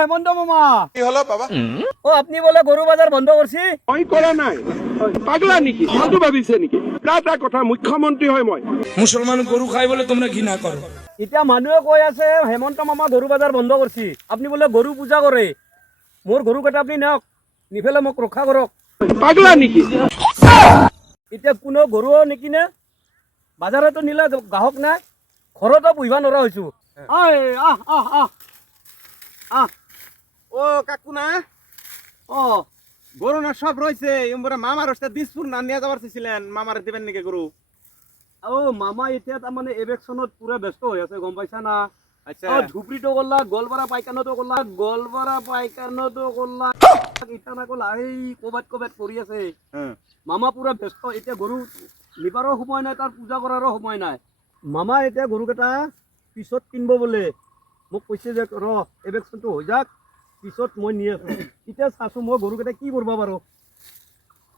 হেমন্ত মামা কি হলো বাবা? ও আপনি বলে গরু বাজার বন্ধ করছি মই কৰা নাই পাগলা নেকি সাধু ভাবিছে নেকি এটা কথা মুখ্যমন্ত্ৰী হয় মই মুসলমান গরু খাই বলে তোমরা ঘৃণা করো। এতিয়া মানুহে কৈ আছে হেমন্ত মামা গরু বাজার বন্ধ করছি আপনি বলে গরু পূজা করে মোর গরু কেইটা আপনি নেওক নিফেলে মোক রক্ষা করক পাগলা নেকি এতিয়া কোনো গৰুও নিকিনে বাজাৰতো নিলে গ্ৰাহক নাই ঘৰতো পুহিব নোৱাৰা হৈছো ও কাকু না অ গরু না সব রয়েছে মামার হচ্ছে দিসপুর না নিয়ে যাবার চাইছিলেন মামার দিবেন নাকি গরু? ও মামা এতিয়া তাৰমানে ইলেকশ্যনত পুৰা ব্যস্ত হৈ আছে গম পাইছা না আচ্ছা ঝুপড়িটো করলা গোলপাড়া পাইকানতো করলা গোলপাড়া পাইকানতো করলা ইটানা কলা এই কবাত কৰি আছে হ্যাঁ মামা পুৰা ব্যস্ত এতিয়া গৰু নিবাৰো সময় নাই তাৰ পূজা কৰাৰো সময় নাই মামা এতিয়া গৰুকেইটা পিছত কিনব বোলে মোক কৈছে যে ৰ ইলেকশ্যনটো হৈ যাক পিছত মই নি আছো এতিয়া চাচো মই গৰুকেইটা কি কৰিব পাৰো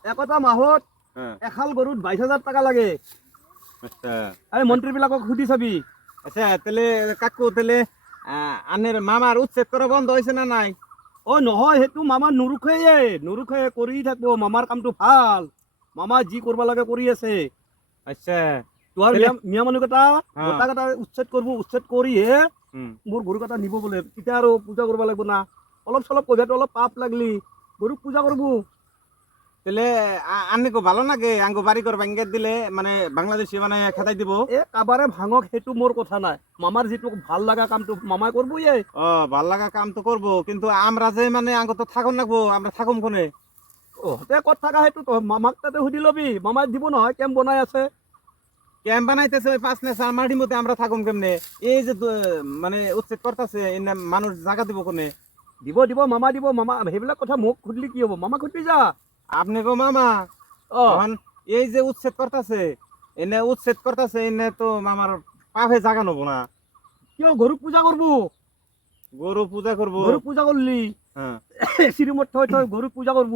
একতা মাহত হ্যাঁ এখাল গৰুত 22,000 টাকা লাগে আচ্ছা এই মন্ত্ৰীবিলাকক সুধি চাবি আচ্ছা তাহলে কাকু তাহলে আনের মামার উচ্ছেদ করা বন্ধ হয়েছে না নাই? অ নহয় সেইটো মামা নুৰুখে কৰি থাকিব মামাৰ কামটো ভাল মামা যি কৰিব লাগে কৰি আছে আচ্ছা তোহাৰ মিয়া মানুহকেইটা হা। গোটাকেইটা উচ্ছেদ কৰিহে হুম মোৰ গৰুকেইটা নিব বোলে তেতিয়া আৰু পূজা কৰিব লাগিব না অলপ চলপ কইভাটো অলপ পাপ লাগলি গৰুক পূজা কৰিব তাহলে আন্নিকো ভালো লাগে আঙ্গো বাড়ি কর ভাঙ্গে দিলে মানে বাংলাদেশি মানে খেদাই দিব। এ কাবাৰে ভাঙক সেইটো মোৰ কথা নাই মামাৰ যিটো ভাল লগা কামটো মামাই কৰিবই ও ভাল লাগা কাম তো করবো কিন্তু আমরা যে মানে আঙ্গো তো থাকুন লাগবো আমরা থাকুম কোনে? তে ক'ত থাকা সেইটো মামাক তাতে সুধি লবি মামাই দিব নহয় কেম্প বনাই আছে ক্যাম্প বানাইতেছে ওই 5 নেশা মাটির মধ্যে আমরা থাকুম কেমনে? এই যে মানে উচ্ছেদ করতেছে এনে মানুষ জায়গা দিব কোনে? দিব মামা দিব মামা সেইবিলাক কথা মোক সুধিলি কি হ'ব মামাক সুধি যা আপনি গো মামা অ তখন এই যে উচ্ছেদ করতেছে এনে তো মামার পাফে জাগা নব না কিয় গৰুক পূজা কৰিব গরু পূজা করবো গৰুক পূজা কৰলি হ্যাঁ শ্রীমঠ থৈ গৰুক পূজা কৰিব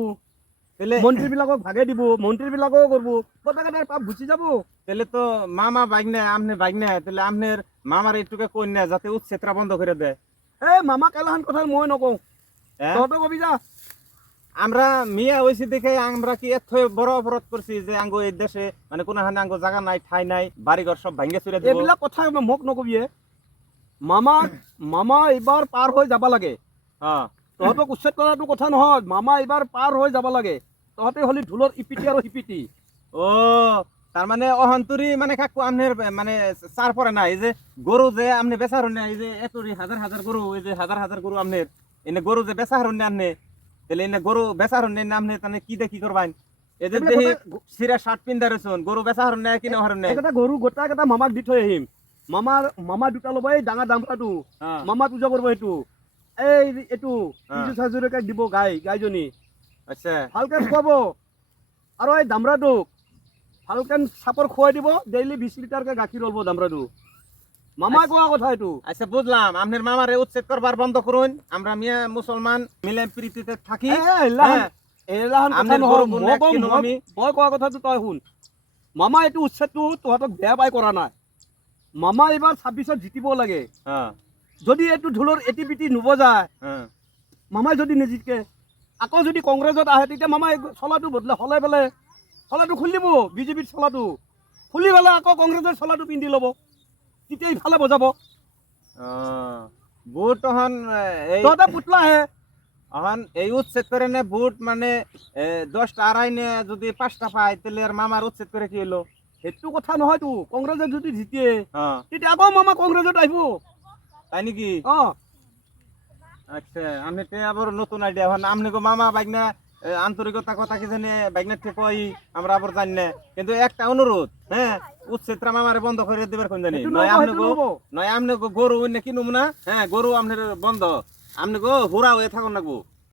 তাহলে মন্ত্ৰীবিলাকক ভাগে দিব মন্ত্ৰীবিলাকেও কৰিব গোটেইকেইটাৰ পাপ গুচি যাব তাহলে তো মামা বাইগনে আমনে বাইগনে তাহলে আমনের মামার এইটুকে কই না যাতে উচ্ছেদটা বন্ধ করে দেয়। এই মামা কেলাহান কথা মই নকওঁ হ্যাঁ? তহঁতে কবি যা আমরা মিয়া হয়েছি দেখে আমরা কি এত বড় অপরাধ করছি যে আঙ্গো এই দেশে মানে কোনো হানে আঙ্গো জায়গা নাই ঠাই নাই বাড়িঘর সব ভাঙ্গে চুরে দিব। এইবিলাক কথা মোক নকবি মামা এইবাৰ পাৰ হৈ যাব লাগে হ্যাঁ তহঁতক উচ্ছেদ কৰাটো কথা নহয় মামা এইবাৰ পাৰ হৈ যাব লাগে তহঁতে হলি ঢোলৰ ইপিটি আৰু সিপিটি ও তার মানে অহন্তরি মানে কাকু আমনের মানে চার পরে না এই যে গরু যে আমনে বেচা হরনে এই যে এতরি হাজার হাজার গরু এই যে হাজার গরু আমনের এনে গরু যে বেচা হরনে আমনে তাহলে এনে গরু বেচা হরনে আমনে তাহলে কি দেখি করবাইন এই যে দেখি সিরা শার্ট পিন্ধা রয়েছেন গরু বেচা হরনে কিনে হরনে এইকেইটা গৰু গোটেইকেইটা মামাক দি থৈ আহিম মামা দুটা ল'ব এই ডাঙৰ দামৰাটো হ্যাঁ মামা পূজা কৰিব সেইটো এইটো হ্যাঁ। 3,000 দিব গাইজনী আচ্ছা ভালকে খুৱাব আৰু এই দামৰাটোক ভালকে চাপৰ খুৱাই দিব ডেইলি 20 লিটাৰকে গাখীৰ ল'ব দামৰাটো মামাই কোৱা কথা এইটো আচ্ছা বুঝলাম আপনার মামারে উচ্ছেদ করবার বন্ধ করুন আমরা মিয়া মুসলমান মিলে প্রীতিতে থাকি। হ্যাঁ। এলাহান কথা আমনের নহয় গৰু কোনে মই কম, কিনো আমি? মই কোৱা কথাটো তই শুন মামা এইটো উচ্ছেদটো তহঁতক বেয়া পাই কৰা নাই মামা এইবাৰ 26ত জিতিব লাগে হ্যাঁ যদি এইটো ঢোলৰ এটি পিটি নবজায় হ্যাঁ মামাই যদি নিজিতকে আকৌ যদি কংগ্ৰেছত আহে তেতিয়া মামাই চলাটো সলাই পেলাই চলাটো খুলি দিব বিজেপিৰ চলাটো খুলি পেলাই আকৌ কংগ্ৰেছৰ চলাটো পিন্ধি ল'ব তেতিয়া ইফালে বজাব বুট তখন এই তহঁতে পুতলা আহে এখন এই উচ্ছেদ করে নে বুট মানে 10টা আড়াই নে যদি 5টা পায় তাহলে আর মামার উচ্ছেদ করে কি হলো? সেইটো কথা নহয়তো কংগ্ৰেছে যদি জিতে হ্যাঁ তেতিয়া আকৌ মামা কংগ্ৰেছত আহিব তাই নাকি? অ আচ্ছা আমি তে আবার নতুন আইডিয়া এখন আমনে গো মামা বাইগনা আন্তরিকতা কথা কি জানে বাইগনা ঠিক কই আমরা আবার জানি না কিন্তু একটা অনুরোধ হ্যাঁ উচ্ছেদটা মামারে বন্ধ করে দিবার কোন জানি সেইটো নয় নহব, আমনে সেইটো গো নহব। নয় আমনে গো গরু অন্য কিনুম না হ্যাঁ গরু আমনের বন্ধ আমনে গো হুরা হয়ে থাকুন লাগবো